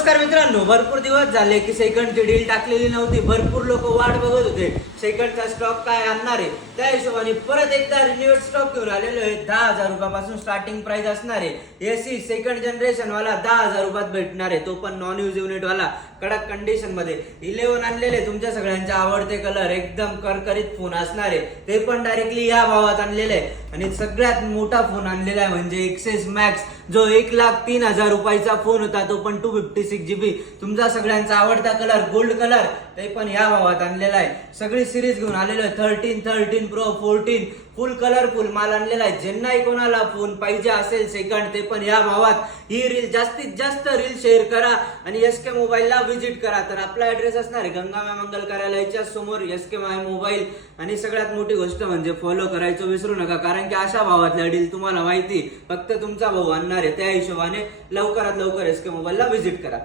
नमस्कार मित्रांनो, भरपूर दिवस झाले की सेकंडची डील टाकलेली नव्हती. भरपूर लोक वाट बघत होते सेकंडचा स्टॉक काय आणणार आहे. त्या हिशोबाने परत एकदा रिन्युएड स्टॉक घेऊन आलेलो आहे. 10,000 रुपयापासून स्टार्टिंग प्राइस असणार आहे. एसी सेकंड जनरेशन वाला 10,000 रुपयात भेटणार आहे, तो पण नॉन यूज युनिट वाला कडक कंडिशन मध्ये. 11 आणलेले तुमच्या सगळ्यांचे आवडते कलर, एकदम करकरीत फोन असणार आहे, ते पण डायरेक्टली या भावात आणलेले आहे. आणि सगळ्यात मोठा फोन आणलेला आहे म्हणजे एक्सेस मॅक्स, जो 1,03,000 रुपयाचा फोन होता, तो पण 256 GB. तुमचा सगळ्यांचा आवडता कलर गोल्ड कलर, ते पण या भावात आणलेला आहे. सगळी सिरीज घेऊन आलेलो आहे. 13 प्रो 14 फुल कलरफुल माल आणलेला आहे. ज्यांनाही कोणाला फोन पाहिजे असेल सेकंड, ते पण या भावात ही रील जास्तीत जास्त रील शेअर करा आणि एसके मोबाईलला व्हिजिट करा. तर आपला ऍड्रेस असणार आहे गंगामाय मंगल कार्यालयाच्या समोर, एसके मोबाईल. आणि सगळ्यात मोठी गोष्ट म्हणजे फॉलो करायचं विसरू नका, कारण की अशा भावातल्या डील तुम्हाला माहिती फक्त तुमचा भाऊ आणणार आहे. त्या हिशोबाने लवकरात लवकर एसके मोबाईलला व्हिजिट करा.